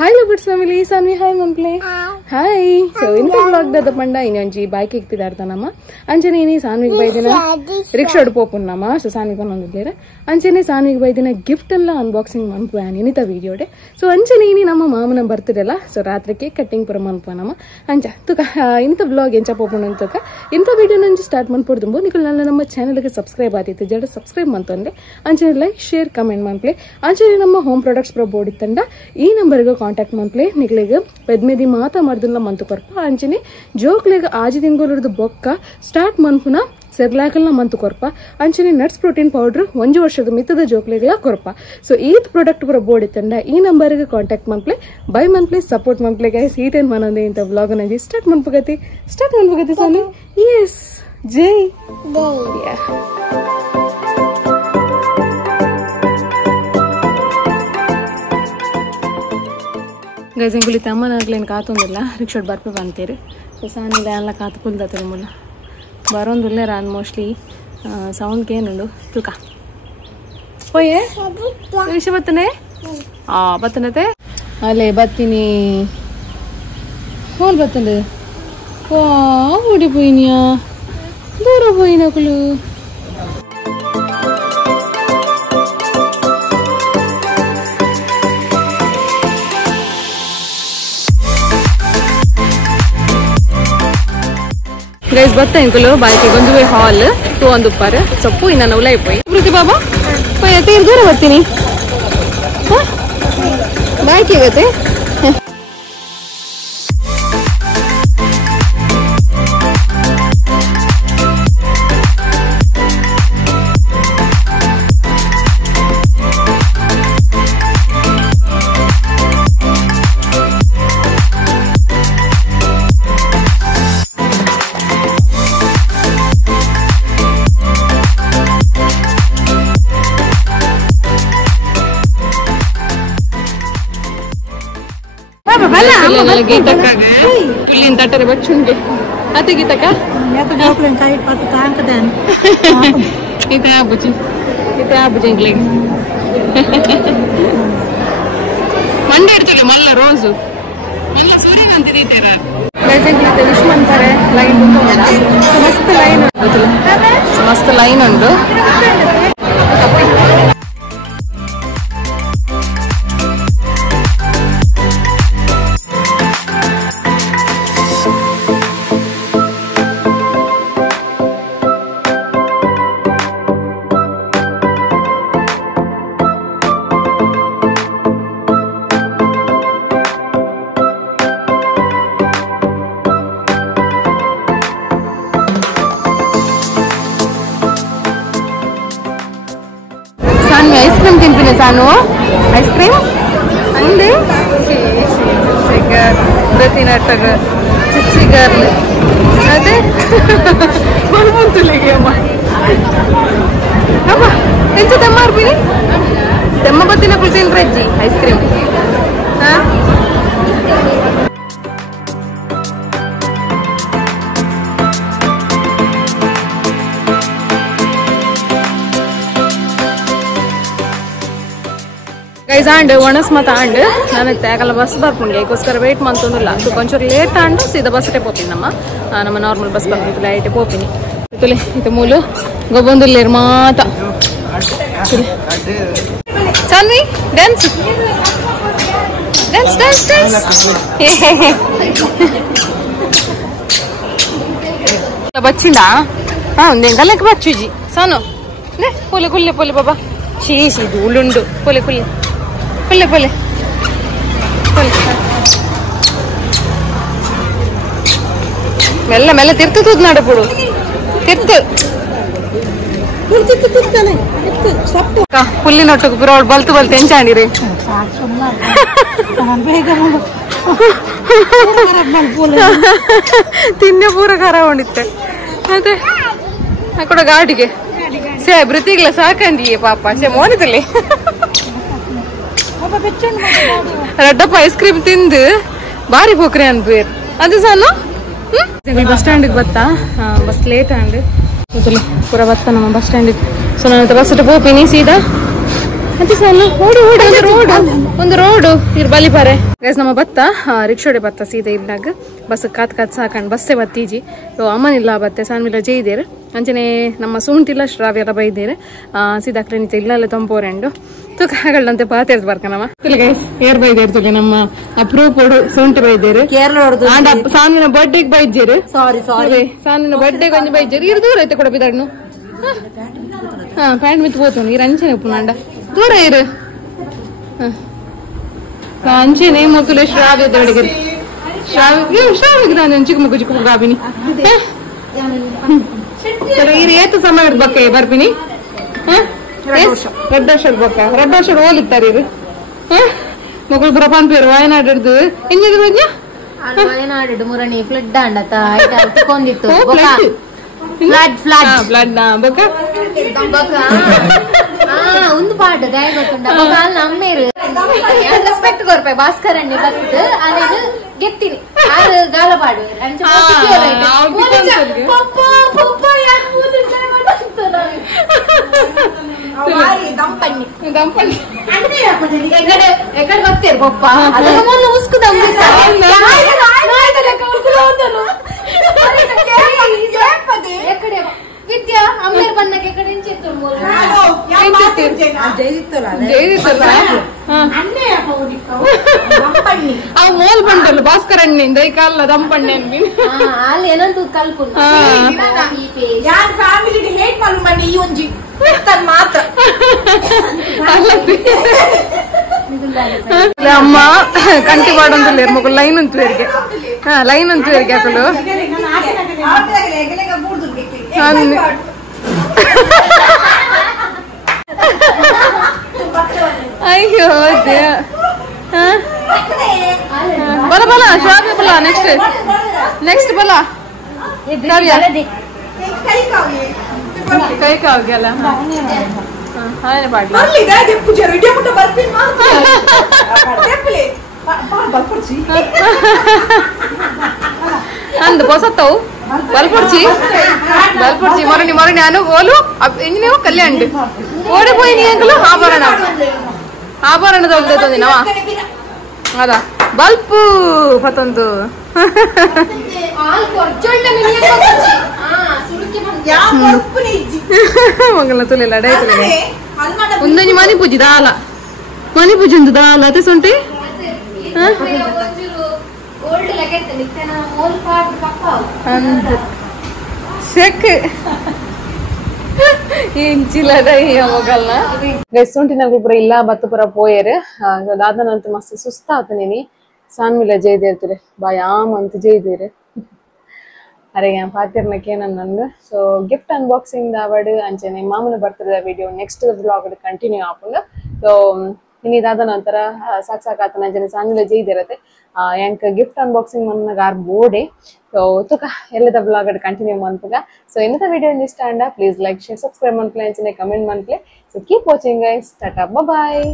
Hi lovers family, Sanvi hi manple. Hi. So inta vlog da panda inonji bike ektidartanama. Anjane ini Sanvi baydina rickshaw popunnama. So Sanvi konondidere. Anjane Sanvi baydina gift alla unboxing manpani inita video de. So anjane ini nama mamana birthday alla. So ratri cake cutting pura manpanama. Anja tuka inta vlog encha popunantuka. Inta video nanji start manpodumbo nikul nalla nama channel ge subscribe aadittu jada subscribe mantonde. Anjane like share comment manple. Anjane nama home products pro board ittanda. Ee number ge contact ಮಂತ್ಲೆ ನಿಗ್ಲೆಗ ಪೆದ್ಮೆದಿ ಮಾತಾ ಮರ್ದಲ್ಲ ಮಂತು ಕೊರ್ಪ ಅಂಚನೆ ಜೋಕ್ಲೆಗ ಆಜಿ ತಿಂಗೊಲುರ್ದು ಬೊಕ್ಕ ಸ್ಟಾರ್ಟ್ ಮನ್ಪುನ ಸೆರ್ಲಾಕಲ್ನ ಮಂತು ಕೊರ್ಪ ಅಂಚನೆ ನಟ್ಸ್ ಪ್ರೋಟೀನ್ ಪೌಡರ್ 1 ವರ್ಷದ ಮಿತ್ತದ ಜೋಕ್ಲೆಗಳ ಕೊರ್ಪ ಸೊ ಈತ್ ಪ್ರಾಡಕ್ಟ್ ಪುರ ಬೋರ್ಡ್ ಇತ್ತಂಡ ಈ ನಂಬರ್ ಗೆ ಕಾಂಟ್ಯಾಕ್ಟ್ ಮಂತ್ಲೆ ಬೈ ಮಂತ್ಲೆ ಸಪೋರ್ಟ್ ಮಂತ್ಲೆ ಗೈಸ್ ಈಟೆನ್ ಮನಂದೆ ಇಂತ ವ್ಲಾಗ್ ನದಿ ಸ್ಟಾರ್ಟ್ ಮನ್ಪಗತಿ ಸಾನಿ ಯೆಸ್ ಜೈ ಯಾ ಗೈಸ್ ಇಂಗುಲಿ ತಮ್ಮನಾಗ್ಲೇನು ಕಾತೊಂದಿಲ್ಲ ರಿಕ್ಷಾ ಬರ್ಪೆ ಬಂತೀರಿ ಸಾನಿಲ್ಲ ಎಲ್ಲ ಕಾತು ಕುಲ್ದತ್ತದ ಮುಲ್ಲ ಬರೋಂದುಲ್ಲೇ ರಾನ್ ಮೋಸ್ಟ್ಲಿ ಸೌಂಡ್ಗೆ ಏನುಂಡು ತುಕ ಹೋಯೆ ವಿಷಯ ಬತ್ತನೆ ಬತ್ತನತೆ ಅಲ್ಲೇ ಬತ್ತೀನಿ ಹೋಲ್ ಬತ್ತಂದು ಓಡಿ ಪೋಯಿನಿಯಾ ದೂರ ಪೋಯಿನಕಲು ಗೈಸ್ ಬತ್ತ ಇಂಕಲು ಬಾಯ್ಕೆ ಗೊಂದುವೆ ಹಾಲ್ ಟು ಒಂದು ಉಪ್ಪಾರ ಸೊಪ್ಪು ಇನ್ನ ನವಲ ಇಪ್ಪೋಯಿ ಪ್ರೀತಿ ಬಾಬಾ ಪೋಯತೆ ದೂರ ಬರ್ತೀನಿ ಬಾಯ್ಕೆ ಗತೆ పుల్లిన తట్టరి బచ్చుండి అతి గీతక ఇతే ఆబుజి ఇంగ్లీష్ ಮಂಡೆ ಇರ್ತಲ್ಲ ಮಲ್ಲ ರೋಸು ಮಲ್ಲ ಸೂರ್ಯಕಾಂತಿ ದೀತಾರ ಬೇಸಿಗೆ ವಿಶ್ವ ಅಂತಾರೆ ಲೈನ್ ಮಸ್ತ್ ಲೈನ್ ಉಂಟು ಐಸ್ ಕ್ರೀಮ್ ತಿಂತೀನಿ ಸಾನು ಐಸ್ ಕ್ರೀಮ್ ಅಂದೆ ಪ್ರತಿನಟ್ಟಗ ಚಿಚ್ಚಿಗರ್ಲ್ ಅದೇ ಬಂತುಲಿಗೆ ಅಮ್ಮ ಅಮ್ಮ ಎಂತ ತೆಮ್ಮ ಅರ್ಪಿನಿ ತೆಮ್ಮ ಬತ್ತಿನ ಕುಲ್ತೀನಿ ರಜ್ಜಿ ಐಸ್ ಕ್ರೀಮ್ ಹಾ ಗೈಸ್ ಆಂಡ್ ಒಣಸ್ ಮತ ಆಂಡ್ ನಾನು ತೇಗಲ್ಲ ಬಸ್ ಬರ್ಪುಂಡೆ ಅದಕ್ಕೋಸ್ಕರ ವೇಟ್ ಮಂತೊಂದಿಲ್ಲ ಸೊ ಕೊಂಚೂರು ಲೇಟ್ ಆಂಡ್ ಸೀದಾ ಬಸ್ಸೇ ಪೋಪಿನಿ ನಮ್ಮ ನಾರ್ಮಲ್ ಬಸ್ ಬರ್ತಿತ್ತು ಲೈಟ್ ಪೋಪಿನಿ ತುಲೆ ಇದು ಮೂಲು ಗೊಬ್ಬೊಂದಿಲ್ಲೇರು ಮಾತ Sanvi dance dance dance dance ಬಚ್ಚಿಂದ ಒಂದೇ ಗಲ್ಲಕ್ಕೆ ಬಚ್ಚುಜಿ ಸಾನು ಪೊಲೆ ಕುಲ್ಲೆ ಪೊಲೆ ಬಾಬಾ ಶೀಶಿ ಧೂಳುಂಡು ಪೊಲೆ ಕುಲ್ಲೆ ಪೊಲೆ ಪೊಲೆ ಮೆಲ್ಲ ಮೆಲ್ಲ ತಿರ್ತದ ನಡಪುಡು ತಿರ್ತು ಪುಲ್ಲಿನೊಟ್ಟು ಪುರ ಬಲ್ತು ಬಲ್ತು ಎಂಚಾಣಿರಿ ತಿನ್ನೆ ಪೂರ ಖರ ಹೊಂಡಿತ್ತೆ ಮತ್ತೆ ಕೂಡ ಗಾಡಿಗೆ ಸೇ ಬೃತಿಗ್ಲ ಸಾಕಂದಿಯೇ ಪಾಪ ಸೇ ಮೋನಿತಲ್ಲಿ ರಡ್ಡಪ್ಪ ಐಸ್ ಕ್ರೀಮ್ ತಿಂದು ಬಾರಿ ಪೋಕ್ರೆ ಅನ್ಬೇರ್ ಅದು ಸಾನು ಬಸ್ ಸ್ಟ್ಯಾಂಡಿಗೆ ಬತ್ತಾ ಬಸ್ ಲೇಟ್ ಅಂಡ್ ಪೂರ ಬತ್ತ ನಮ್ಮ ಬಸ್ ಸ್ಟ್ಯಾಂಡಿಗೆ ಸೊ ನಾನು ಬಸ್ ಹೋಗ್ತೀನಿ ಸೀದಾ ಮತ್ತೆ ಸಲ ಓಡು ಒಂದು ರೋಡು ಇರ್ ಬಲಿಪಾರೆ ಗೈಸ್ ನಮ್ಮ ಬತ್ತ ರಿಕ್ಷೋಡೆ ಬತ್ತ ಸೀದಾ ಇಲ್ಲಾಗ ಬಸ್ ಕಾತ್ ಸಾಕಂಡ್ ಬಸ್ಸೇ ಬತ್ತೀಜಿ ಅಮ್ಮನಿಲ್ಲ ಬತ್ತೆ ಸಾನ್ವಿಲ ಜೈದೇರು ಅಂಚನೆ ನಮ್ಮ ಸೂಂಟಿಲ್ಲ ಶ್ರಾವ್ಯ ಎಲ್ಲ ಬೈದೇರು ಸೀದಾ ಕ್ಲಿನಿಕ್ ಇಲ್ಲಲ್ಲೇ ತಂಪೋರೆಂಡು ತುಕಾಗಳಂತೆ ಪಾತೆರ್ದು ಬರ್ಕನಮ್ಮ ಗೈಸ್ ಏರ್ ಬೈದೇರ್ತದೆ ನಮ್ಮ ಅಪ್ರೂಪೋಡು ಸೂಂಟಿ ಬೈದೇರು ಸಾನ್ವಿನ ಬರ್ಡೇಗೆ ಬೈಜೇರು ಸಾರಿ ಸಾನ್ವಿನ ಬರ್ಡೇಗೆ ಒಂದು ಬೈಜೇರು ಇರು ದೂರ ಐತೆ ಕೂಡ ಬಿದಾಡ್ನು ಪ್ಯಾಂಟ್ ಮಿತ್ పోతుంది ఈ రంచనే ఉప్పునండ దూర ఇరు రంచనే మొక్కులు శ్రావ్య దొడిగిరి ಶ್ರಾವ್ಯ ನಾನು ಚಿಕ್ಕ ಗಾಬಿನಿ ಚಲೋ ಇರು ಏತು ಸಮಯ ಬಕ್ಕ ಬರ್ಬಿನಿ ರೆಡ್ ವರ್ಷ ಹೋಲಿತ್ತಾರೆ ಇರು ಮಕ್ಕಳು ಪ್ರಪಾನ್ ಪೇರು ವಯನಾಡಿಡ್ದು ಎಂಜಿದು ಬಜ್ಜ ವಯನಾಡಿಡು ಮುರಣಿ ಫ್ಲಡ್ ಅಂಡತ ಕೊಂದಿತ್ತು ಒಂದು ಪಾಠ ದಯ ಗೊತ್ತುಂಡ ನಮ್ಮೇರು ರೆಸ್ಪೆಕ್ಟ್ ಕೊರ್ಪೆ ಭಾಸ್ಕರ್ ಅಣ್ಣಿ ಬತ್ತು ಅದೇನು ಗೆತ್ತಿನಿ ಆರು ಗಾಲ ಪಾಡು ಎಕಡೆ ಬರ್ತೀರಿ ಪಪ್ಪ ಅದಕ್ಕೆ ಮೊನ್ನೆ ಉಸ್ಕು ವಿದ್ಯಾ ಅಮ್ಮೇರ್ ಬಂದಾಗ ಕಡೆ ಅವ್ ಮೋಲ್ ಬಂಡಲ್ಲ ಭಾಸ್ಕರ್ ಅಣ್ಣಿಂದ ಈ ಕಾಲ ದಂಪಣ್ಣೆ ಅನ್ಬಿ ಅಲ್ಲಿ ಏನಂತ ಕಲ್ಪು ಫ್ಯಾಮಿಲಿ ಹೇಟ್ ಮಾಲು ಮಾಡಿ ಈ ಒಂಜಿ ಮಾತ್ರ ಅಮ್ಮ ಕಂಟಿ ಬಾಡಂತಲ್ಲ ಮಗು ಲೈನ್ ಅಂತುವರಿಗೆ ಲೈನ್ ಅಂತುವರಿಗೆ ಹಾಕಲು ಅಯ್ಯೋ ಬಲ ಬಲ ಶ್ರಾವ್ಯ ಬಲ ನೆಕ್ಸ್ಟ್ ಬಲ ಕೈ ಕಾವ್ಯಲ್ಲ ಹಾಗೆ ಪಾಡ್ಲ ಅಂದು ಬಸತ್ತವು ಬಲ್ಪೊಡ್ಚಿ ಮರಣಿ ಅನು ಓಲು ಎಂಜಿನೇವು ಕಲ್ಯಾಣ ಓಡಿపోయి ನೀಂಕಲು ಆಭರಣ ತೊಗೊಂಡು ನಾವ ಅದ ಬಲ್ಪು ಪತ್ತೊಂದು ಮಂಗಲ ತುಲಿಲ್ಲ ಡೈತುಲೆ ಒಂದೊಂದು ಮನಿ ಪೂಜಿ ದಾಲ ಒಂದು ದಾಲ ಅದೇ ಸೊಂಟಿ ಗೈಸುಂಟಿನಾಗ ಪುರ ಇಲ್ಲ ಬತ್ತ ಪುರ ಪೋಯರ್ ದಾದನಂತ ಮಸ್ತ್ ಸುಸ್ತ ಆತನೇನಿ ಸಾನ್ವಿಲ ಜೈದೇರ್ತಾರೆ ಬಾಯಾಮ್ ಅಂತ ಜೈದೇರು ಅರೆ ಪಾತಿರ್ನಕ್ಕೆ ನಂದು ಸೊ ಗಿಫ್ಟ್ ಅನ್ಬಾಕ್ಸಿಂಗ್ ದಾವಡ್ ಅಂಚನೆ ಮಾಮನ ಬರ್ತದ ವಿಡಿಯೋ ನೆಕ್ಸ್ಟ್ ವ್ಲಾಗ್ ಕಂಟಿನ್ಯೂ ಆಪುಂಡು ಸೊ ಇನ್ನಿದಾದ ನಂತರ ಸಾಕಾತನ ಅಂಚನೆ ಸಾನ್ವಿಲ ಜೈದಿರತ್ತೆ ಎಂಕ್ ಗಿಫ್ಟ್ ಅನ್ಬಾಕ್ಸಿಂಗ್ ಮನ್ನಾಗ ಆರ್ ಬೋಡೆ ಸೊ ತುಕ ಎಲ್ಲದ ಬ್ಲಾಗ್ ಕಂಟಿನ್ಯೂ ಮನ್ಪುಗ ಸೊ ಇನ್ನದ ವಿಡಿಯೋ ಇಷ್ಟ ಅಂಡ ಪ್ಲೀಸ್ ಲೈಕ್ ಶೇರ್ ಸಬ್ಸ್ಕ್ರೈಬ್ ಮನ್ಪ್ಲೆ ಅಂಚನೆ ಕಮೆಂಟ್ ಮನ್ಪ್ಲೆ so keep watching guys tata ಬಾಯ್